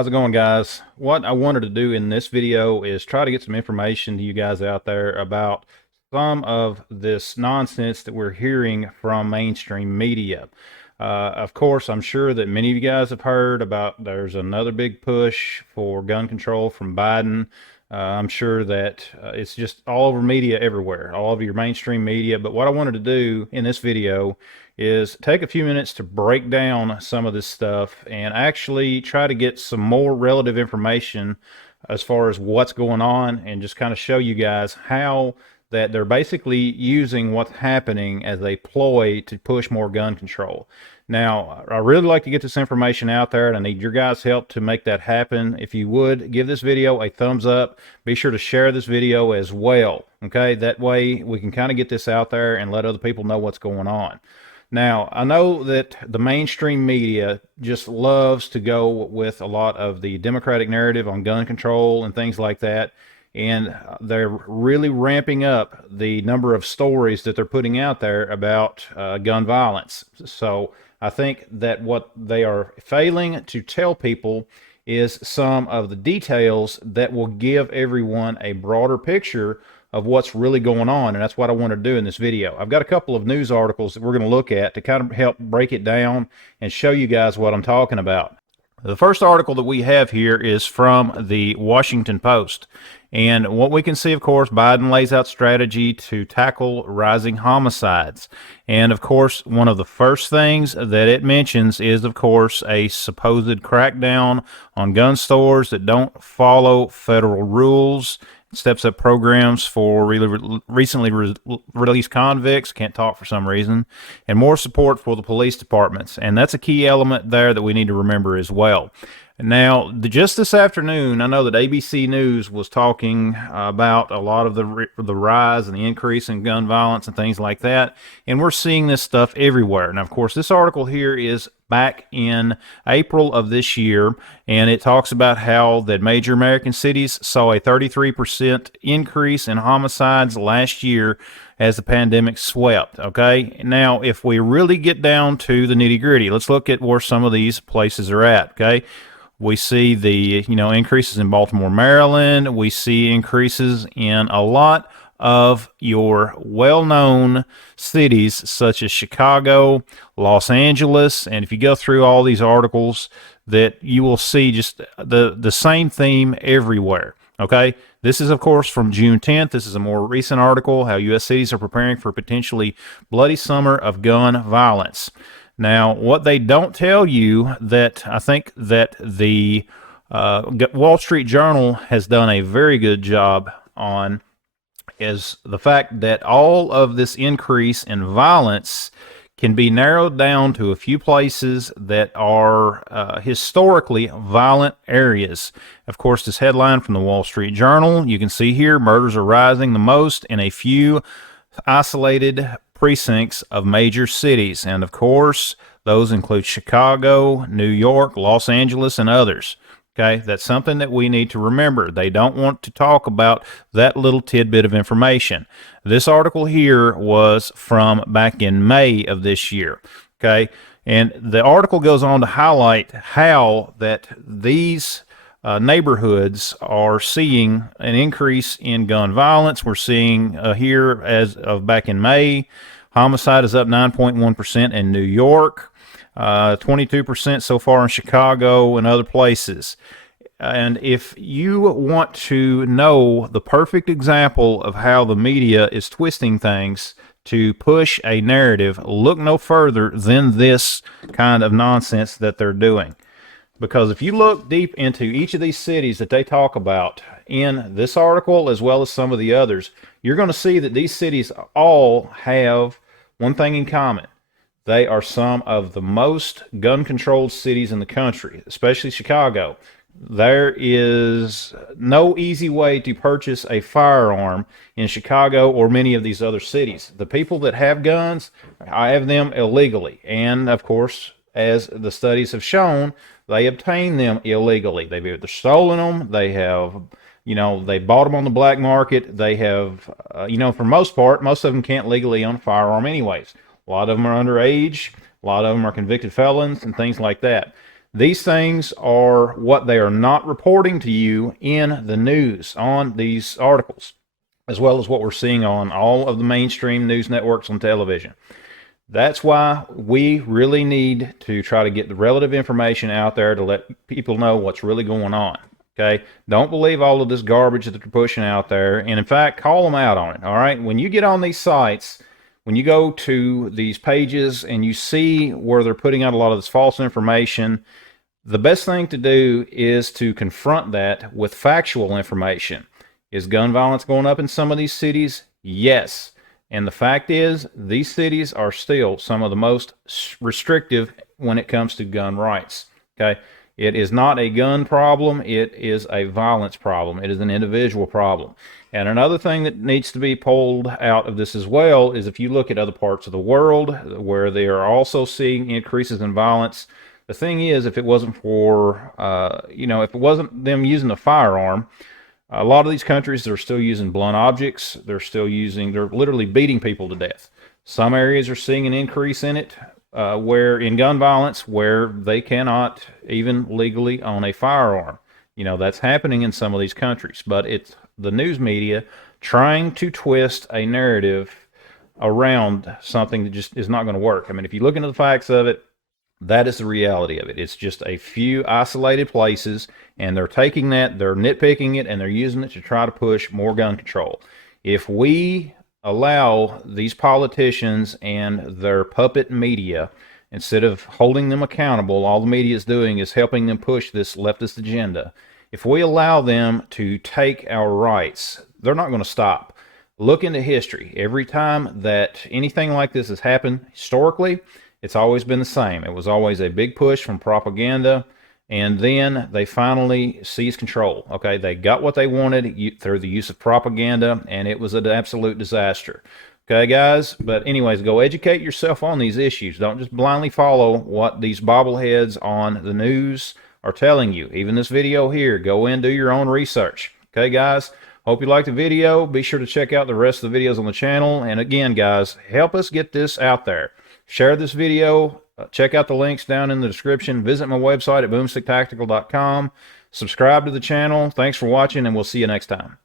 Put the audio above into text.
How's it going, guys? What I wanted to do in this video is try to get some information to you guys out there about some of this nonsense that we're hearing from mainstream media. Of course, I'm sure that many of you guys have heard about there's another big push for gun control from Biden. I'm sure that it's just all over media everywhere, all over your mainstream media. But what I wanted to do in this video is take a few minutes to break down some of this stuff and actually try to get some more relative information as far as what's going on, and just kind of show you guys how that they're basically using what's happening as a ploy to push more gun control. Now, I really like to get this information out there, and I need your guys' help to make that happen. If you would, give this video a thumbs up. Be sure to share this video as well, okay? That way we can kind of get this out there and let other people know what's going on. Now, I know that the mainstream media just loves to go with a lot of the Democratic narrative on gun control and things like that, and they're really ramping up the number of stories that they're putting out there about gun violence. So I think that what they are failing to tell people is some of the details that will give everyone a broader picture of what's really going on, and that's what I want to do in this video. I've got a couple of news articles that we're going to look at to kind of help break it down and show you guys what I'm talking about. The first article that we have here is from the Washington Post. And what we can see, of course, Biden lays out strategy to tackle rising homicides. And, of course, one of the first things that it mentions is, of course, a supposed crackdown on gun stores that don't follow federal rules. Steps up programs for recently released convicts, can't talk for some reason, and more support for the police departments. And that's a key element there that we need to remember as well. Now, just this afternoon, I know that ABC News was talking about a lot of the rise and the increase in gun violence and things like that, and we're seeing this stuff everywhere. Now, of course, this article here is back in April of this year, and it talks about how that major American cities saw a 33% increase in homicides last year as the pandemic swept. Okay, now if we really get down to the nitty-gritty, let's look at where some of these places are at. Okay, we see the increases in Baltimore, Maryland. We see increases in a lot of your well-known cities such as Chicago, Los Angeles, and if you go through all these articles, that you will see just the same theme everywhere. Okay, this is of course from June 10th. This is a more recent article, how U.S. cities are preparing for a potentially bloody summer of gun violence. Now, what they don't tell you, that I think that the Wall Street Journal has done a very good job on, is the fact that all of this increase in violence can be narrowed down to a few places that are historically violent areas. Of course, this headline from the Wall Street Journal, you can see here, murders are rising the most in a few isolated precincts of major cities. And of course, those include Chicago, New York, Los Angeles, and others. Okay, that's something that we need to remember. They don't want to talk about that little tidbit of information. This article here was from back in May of this year. Okay, and the article goes on to highlight how that these neighborhoods are seeing an increase in gun violence. We're seeing here, as of back in May, homicide is up 9.1% in New York, 22% so far in Chicago and other places. And if you want to know the perfect example of how the media is twisting things to push a narrative, look no further than this kind of nonsense that they're doing. Because if you look deep into each of these cities that they talk about in this article, as well as some of the others, you're going to see that these cities all have one thing in common. They are some of the most gun-controlled cities in the country, especially Chicago. There is no easy way to purchase a firearm in Chicago or many of these other cities. The people that have guns, have them illegally. And, of course, as the studies have shown, they obtain them illegally. They've either stolen them, they have, they bought them on the black market. They have, for most part, most of them can't legally own a firearm anyways. A lot of them are underage. A lot of them are convicted felons and things like that. These things are what they are not reporting to you in the news on these articles, as well as what we're seeing on all of the mainstream news networks on television. That's why we really need to try to get the relative information out there to let people know what's really going on. Okay? Don't believe all of this garbage that they're pushing out there. And in fact, call them out on it. All right? When you get on these sites, when you go to these pages and you see where they're putting out a lot of this false information, the best thing to do is to confront that with factual information. Is gun violence going up in some of these cities? Yes. And the fact is, these cities are still some of the most restrictive when it comes to gun rights. Okay? It is not a gun problem. It is a violence problem. It is an individual problem. And another thing that needs to be pulled out of this as well is if you look at other parts of the world where they are also seeing increases in violence, the thing is, if it wasn't for, if it wasn't them using a firearm, a lot of these countries, they're still using blunt objects. They're literally beating people to death. Some areas are seeing an increase in it, where in gun violence, where they cannot even legally own a firearm. That's happening in some of these countries, but it's the news media trying to twist a narrative around something that just is not going to work. I mean, if you look into the facts of it, that is the reality of it. It's just a few isolated places, and they're taking that, they're nitpicking it, and they're using it to try to push more gun control. If we allow these politicians and their puppet media, instead of holding them accountable, all the media is doing is helping them push this leftist agenda. If we allow them to take our rights, they're not going to stop. Look into history. Every time that anything like this has happened historically, it's always been the same. It was always a big push from propaganda, and then they finally seized control. Okay, they got what they wanted through the use of propaganda, and it was an absolute disaster. Okay, guys? But anyways, go educate yourself on these issues. Don't just blindly follow what these bobbleheads on the news are telling you. Even this video here, go in, do your own research. Okay, guys? Hope you liked the video. Be sure to check out the rest of the videos on the channel. And again, guys, help us get this out there. Share this video. Check out the links down in the description. Visit my website at boomsticktactical.com. Subscribe to the channel. Thanks for watching, and we'll see you next time.